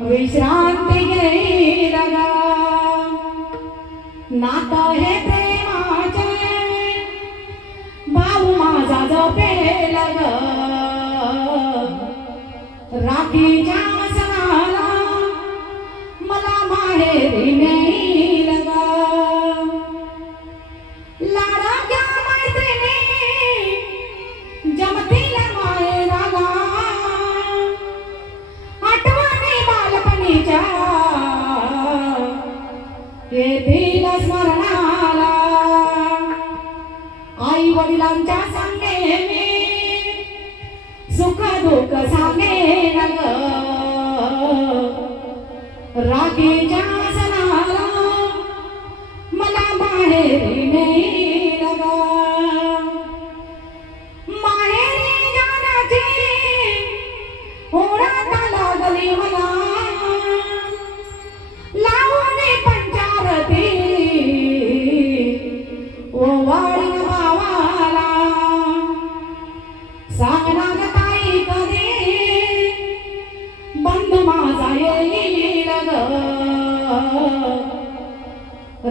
विश्रांती घेईल नाता हे प्रेमाचे. भाऊ माझा जपेल ग राखीच्या स्मरणाला. आई वडिलांच्या सांगे मी सुख दुःख सांगेन ग राखीच्या सणाला मला माहेरी नेईल येईल ग.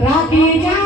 राखीच्या